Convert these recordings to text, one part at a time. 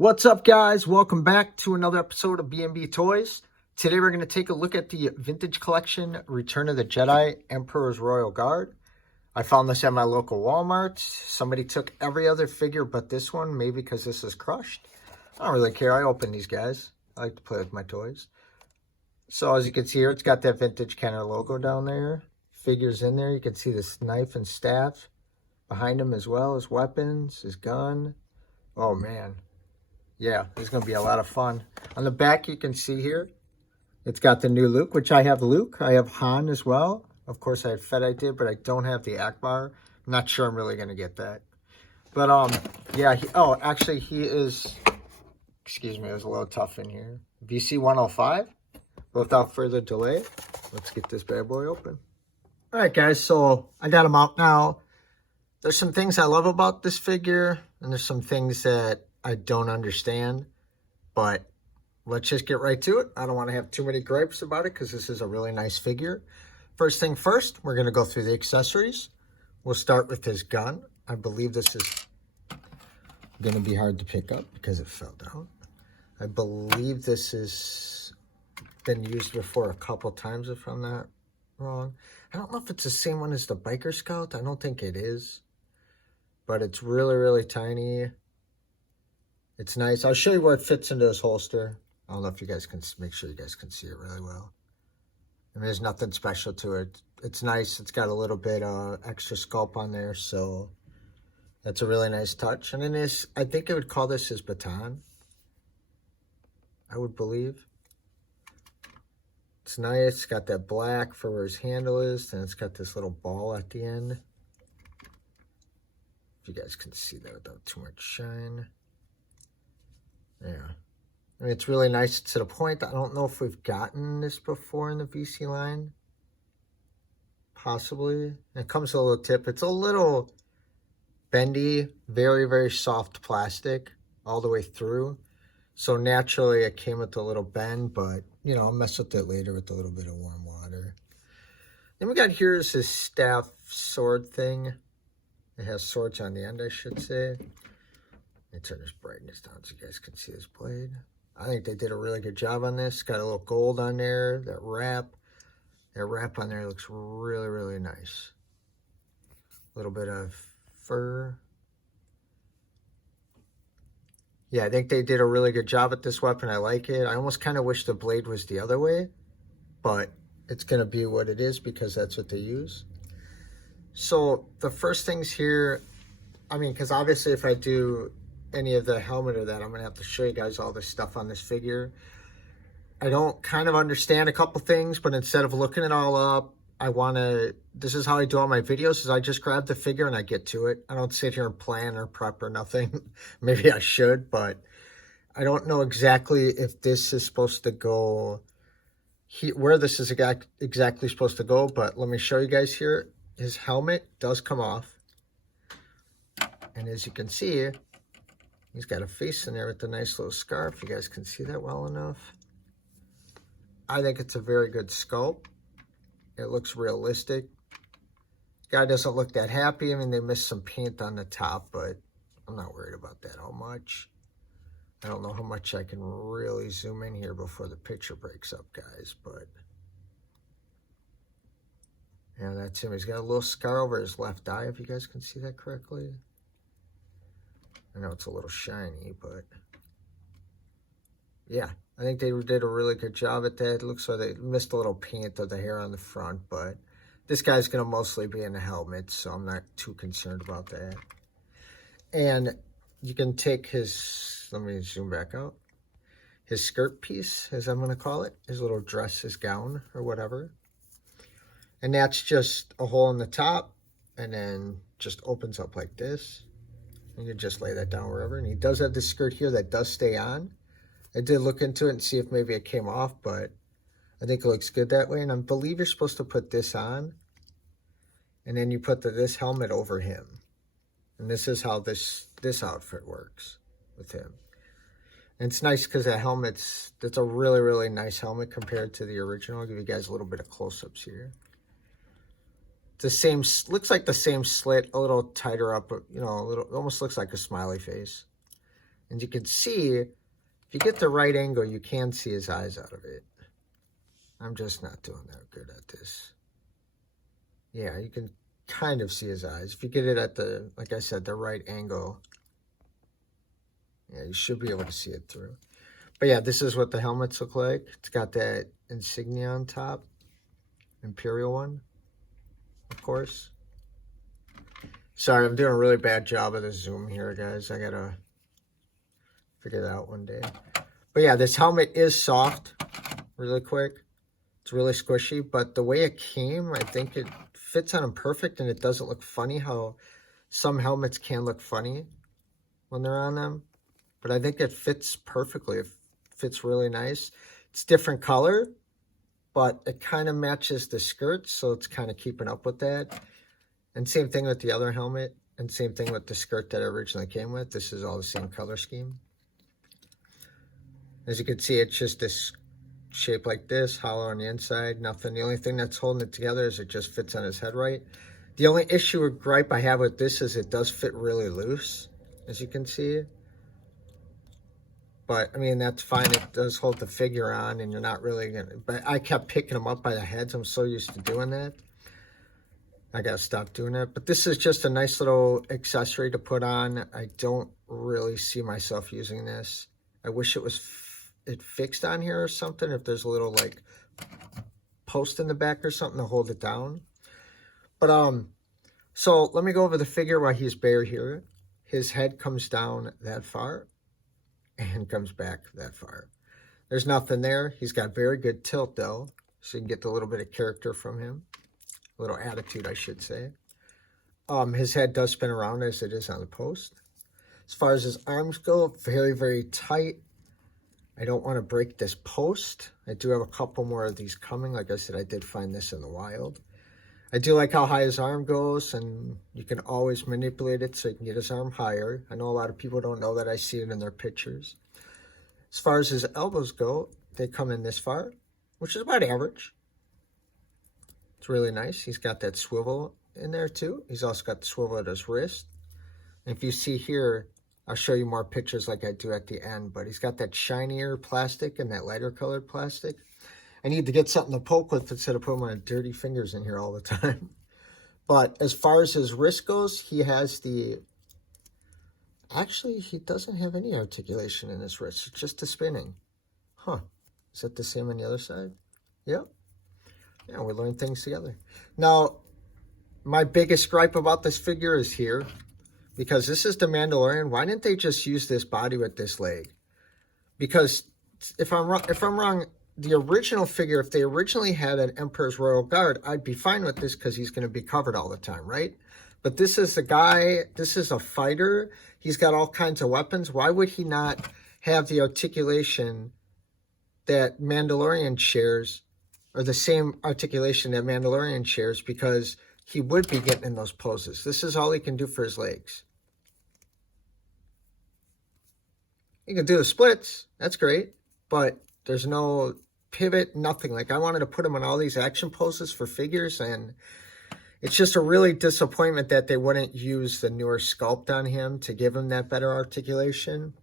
What's up, guys? Welcome back to another episode of B&B Toys. Today we're going to take a look at the Vintage Collection Return of the Jedi Emperor's Royal Guard. I found this at my local Walmart. Somebody took every other figure but this one, maybe because this is crushed. I don't really care. I open these guys. I like to play with my toys. So as you can see here, it's got that Vintage Kenner logo down there. Figures in there. You can see this knife and staff behind him as well, his weapons, his gun. Oh, man. Yeah, it's going to be a lot of fun. On the back, you can see here, it's got the new Luke, which I have Luke. I have Han as well. Of course, I had Fed, I did, but I don't have the Akbar. I'm not sure I'm really going to get that. But, yeah, actually, he is, excuse me, it was a little tough in here. VC105. But without further delay, let's get this bad boy open. All right, guys, so I got him out now. There's some things I love about this figure, and there's some things that I don't understand, but let's just get right to it. I don't want to have too many gripes about it because this is a really nice figure. First thing first, we're going to go through the accessories. We'll start with his gun. I believe this is going to be hard to pick up because it fell down. I believe this has been used before a couple times, if I'm not wrong. I don't know if it's the same one as the Biker Scout. I don't think it is, but it's really, really tiny. It's nice. I'll show you where it fits into this holster. I don't know if you guys can make sure you guys can see it really well. I mean, there's nothing special to it. It's nice. It's got a little bit extra sculpt on there, so that's a really nice touch. And then this, I think I would call this his baton. I would believe. It's nice. It's got that black for where his handle is, and it's got this little ball at the end. If you guys can see that without too much shine. Yeah, I mean, it's really nice to the point. I don't know if we've gotten this before in the VC line. Possibly. It comes with a little tip. It's a little bendy, very, very soft plastic all the way through. So naturally it came with a little bend, but, you know, I'll mess with it later with a little bit of warm water. Then we got here is this staff sword thing. It has swords on the end, I should say. Let me turn this brightness down so you guys can see this blade. I think they did a really good job on this. Got a little gold on there. That wrap on there looks really, really nice. A little bit of fur. Yeah, I think they did a really good job at this weapon. I like it. I almost kind of wish the blade was the other way, but it's going to be what it is because that's what they use. So the first things here, I mean, because obviously if I do any of the helmet or that, I'm gonna have to show you guys all this stuff on this figure. I don't kind of understand a couple things, but instead of looking it all up, this is how I do all my videos, is I just grab the figure and I get to it. I don't sit here and plan or prep or nothing. Maybe I should, but I don't know exactly if this is supposed to go where this is exactly supposed to go, but let me show you guys here. His helmet does come off, and as you can see, he's got a face in there with a nice little scarf. You guys can see that well enough. I think it's a very good sculpt. It looks realistic. Guy doesn't look that happy. I mean, they missed some paint on the top, but I'm not worried about that all much. I don't know how much I can really zoom in here before the picture breaks up, guys, but yeah, that's him. He's got a little scar over his left eye, if you guys can see that correctly. I know it's a little shiny, but yeah, I think they did a really good job at that. It looks like they missed a little paint of the hair on the front, but this guy's going to mostly be in the helmet, so I'm not too concerned about that. And you can take his, let me zoom back out, his skirt piece, as I'm going to call it, his little dress, his gown, or whatever. And that's just a hole in the top, and then just opens up like this. You can just lay that down wherever. And he does have this skirt here that does stay on. I did look into it and see if maybe it came off, but I think it looks good that way. And I believe you're supposed to put this on, and then you put this helmet over him. And this is how this outfit works with him. And it's nice because that's a really, really nice helmet compared to the original. I'll give you guys a little bit of close-ups here. The same, looks like the same slit, a little tighter up, you know, almost looks like a smiley face. And you can see, if you get the right angle, you can see his eyes out of it. I'm just not doing that good at this. Yeah, you can kind of see his eyes. If you get it at the, like I said, the right angle, yeah, you should be able to see it through. But yeah, this is what the helmets look like. It's got that insignia on top. Imperial one, of course. Sorry, I'm doing a really bad job of the zoom here, guys. I gotta figure that out one day. But yeah, this helmet is soft, really quick. It's really squishy, but the way it came, I think it fits on him perfect, and it doesn't look funny how some helmets can look funny when they're on them. But I think it fits perfectly. It fits really nice. It's different color, but it kind of matches the skirt, so it's kind of keeping up with that. And same thing with the other helmet, and same thing with the skirt that it originally came with. This is all the same color scheme. As you can see, it's just this shape like this, hollow on the inside, nothing. The only thing that's holding it together is it just fits on his head right. The only issue or gripe I have with this is it does fit really loose, as you can see. But, I mean, that's fine. It does hold the figure on, and you're not really going to... But I kept picking them up by the heads. I'm so used to doing that. I got to stop doing that. But this is just a nice little accessory to put on. I don't really see myself using this. I wish it was it fixed on here or something. If there's a little, like, post in the back or something to hold it down. But, so let me go over the figure while he's bare here. His head comes down that far and comes back that far. There's nothing there. He's got very good tilt, though, so you can get a little bit of character from him. A little attitude, I should say. His head does spin around as it is on the post. As far as his arms go, very, very tight. I don't want to break this post. I do have a couple more of these coming. Like I said, I did find this in the wild. I do like how high his arm goes, and you can always manipulate it so you can get his arm higher. I know a lot of people don't know that. I see it in their pictures. As far as his elbows go, they come in this far, which is about average. It's really nice. He's got that swivel in there too. He's also got the swivel at his wrist. And if you see here, I'll show you more pictures like I do at the end, but he's got that shinier plastic and that lighter colored plastic. I need to get something to poke with instead of putting my dirty fingers in here all the time. But as far as his wrist goes, he has the... Actually, he doesn't have any articulation in his wrist. It's just the spinning. Huh. Is that the same on the other side? Yep. Yeah, we learn things together. Now, my biggest gripe about this figure is here. Because this is the Mandalorian. Why didn't they just use this body with this leg? Because if I'm wrong, the original figure, if they originally had an Emperor's Royal Guard, I'd be fine with this because he's going to be covered all the time, right? But this is the guy, this is a fighter. He's got all kinds of weapons. Why would he not have the articulation that Mandalorian shares, or the same articulation that Mandalorian shares, because he would be getting in those poses. This is all he can do for his legs. He can do the splits. That's great. But there's no pivot, nothing. Like, I wanted to put him in all these action poses for figures, and it's just a really disappointment that they wouldn't use the newer sculpt on him to give him that better articulation.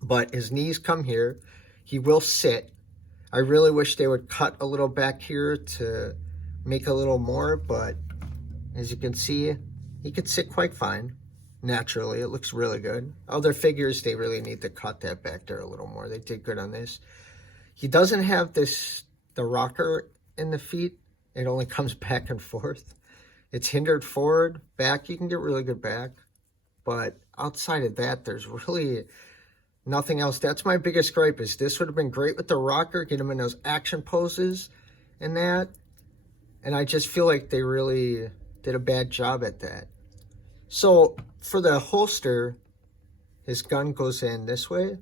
But his knees come here. He will sit. I really wish they would cut a little back here to make a little more, but as you can see, he could sit quite fine. Naturally, it looks really good. Other figures, they really need to cut that back there a little more. They did good on this. He doesn't have the rocker in the feet. It only comes back and forth. It's hindered forward, back. You can get really good back. But outside of that, there's really nothing else. That's my biggest gripe, is this would have been great with the rocker, get him in those action poses and that. And I just feel like they really did a bad job at that. So for the holster, his gun goes in this way.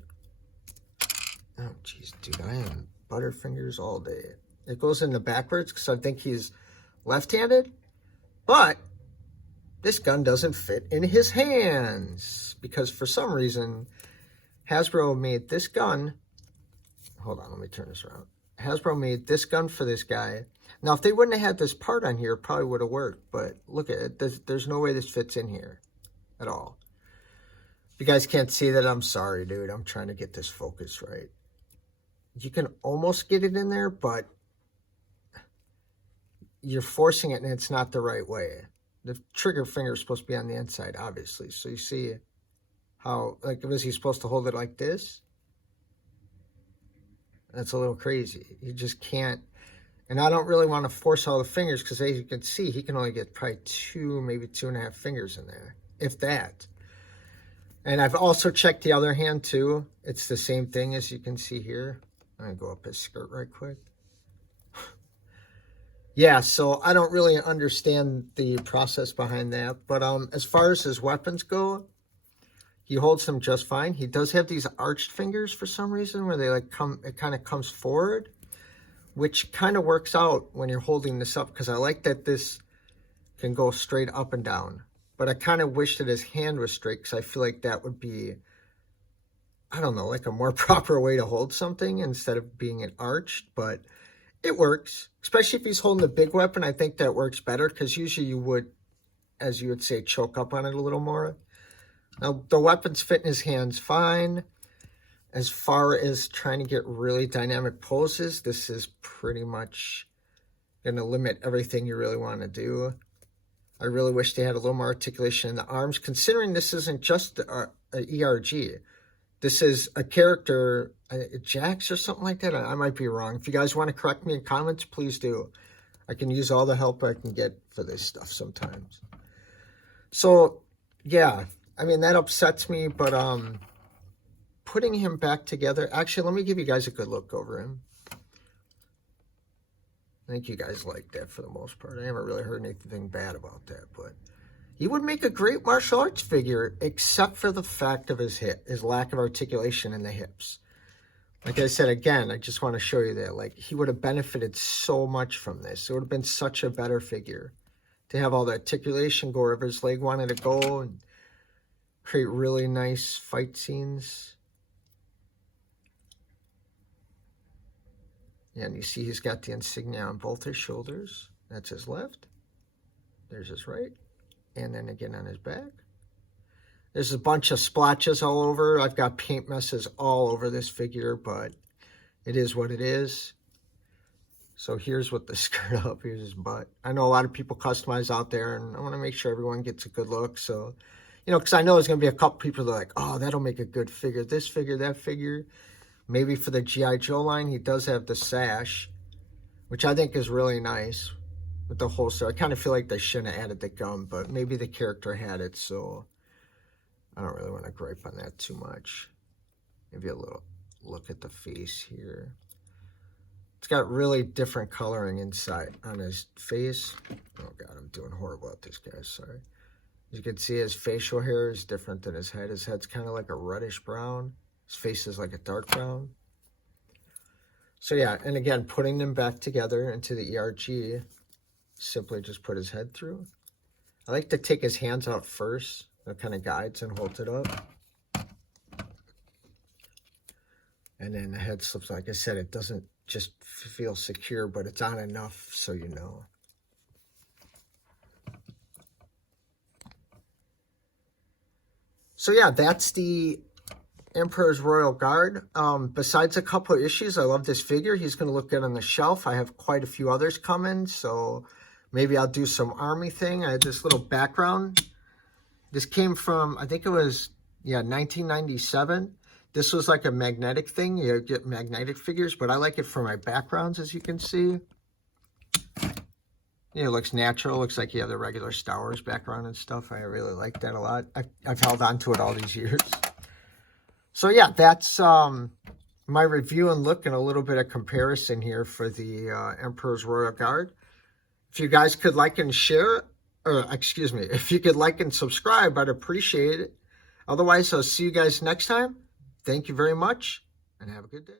Oh, jeez, dude, I am butterfingers all day. It goes in the backwards because I think he's left-handed. But this gun doesn't fit in his hands because for some reason, Hasbro made this gun. Hold on, let me turn this around. Hasbro made this gun for this guy. Now, if they wouldn't have had this part on here, it probably would have worked. But look at it. There's no way this fits in here at all. you guys can't see that, I'm sorry, dude. I'm trying to get this focus right. You can almost get it in there, but you're forcing it and it's not the right way. The trigger finger is supposed to be on the inside, obviously. So you see how, like, was he supposed to hold it like this? That's a little crazy. You just can't. And I don't really want to force all the fingers because as you can see, he can only get probably 2, maybe 2.5 fingers in there, if that. And I've also checked the other hand too. It's the same thing as you can see here. I'm going to go up his skirt right quick. Yeah, so I don't really understand the process behind that. But as far as his weapons go, he holds them just fine. He does have these arched fingers for some reason where they like come, it kind of comes forward, which kind of works out when you're holding this up because I like that this can go straight up and down. But I kind of wish that his hand was straight because I feel like that would be, I don't know, like a more proper way to hold something instead of being an arched, but it works. Especially if he's holding a big weapon, I think that works better because usually you would, as you would say, choke up on it a little more. Now, the weapons fit in his hands fine. As far as trying to get really dynamic poses, this is pretty much going to limit everything you really want to do. I really wish they had a little more articulation in the arms, considering this isn't just an ERG. This is a character, Jax or something like that. I might be wrong. If you guys want to correct me in comments, please do. I can use all the help I can get for this stuff sometimes. So, yeah. I mean, that upsets me, but putting him back together... Actually, let me give you guys a good look over him. I think you guys like that for the most part. I haven't really heard anything bad about that, but he would make a great martial arts figure, except for the fact of his lack of articulation in the hips. Like I said, again, I just want to show you that. Like, he would have benefited so much from this. It would have been such a better figure to have all the articulation, go wherever his leg wanted to go, and create really nice fight scenes. Yeah, and you see he's got the insignia on both his shoulders. That's his left. There's his right. And then again on his back. There's a bunch of splotches all over. I've got paint messes all over this figure, but it is what it is. So here's what the skirt up. Here's his butt. I know a lot of people customize out there, and I want to make sure everyone gets a good look. So, you know, because I know there's going to be a couple people that are like, oh, that'll make a good figure. This figure, that figure. Maybe for the G.I. Joe line, he does have the sash, which I think is really nice with the holster. I kind of feel like they shouldn't have added the gum, but maybe the character had it, so I don't really want to gripe on that too much. Maybe a little look at the face here. It's got really different coloring inside on his face. Oh, God, I'm doing horrible at this, guys. Sorry. As you can see, his facial hair is different than his head. His head's kind of like a reddish brown. His face is like a dark brown. So yeah, and again, putting them back together into the ERG, simply just put his head through. I like to take his hands out first. That kind of guides and holds it up. And then the head slips. Like I said, it doesn't just feel secure, but it's on enough so you know. So yeah, that's the Emperor's Royal Guard. Besides a couple of issues, I love this figure. He's going to look good on the shelf. I have quite a few others coming, so maybe I'll do some army thing. I had this little background. This came from, I think it was, 1997. This was like a magnetic thing. You get magnetic figures, but I like it for my backgrounds, as you can see. Yeah, it looks natural. Looks like you have the regular Star Wars background and stuff. I really like that a lot. I've held on to it all these years. So yeah, that's my review and look and a little bit of comparison here for the Emperor's Royal Guard. If you guys could like and share, or excuse me, if you could like and subscribe, I'd appreciate it. Otherwise, I'll see you guys next time. Thank you very much, and have a good day.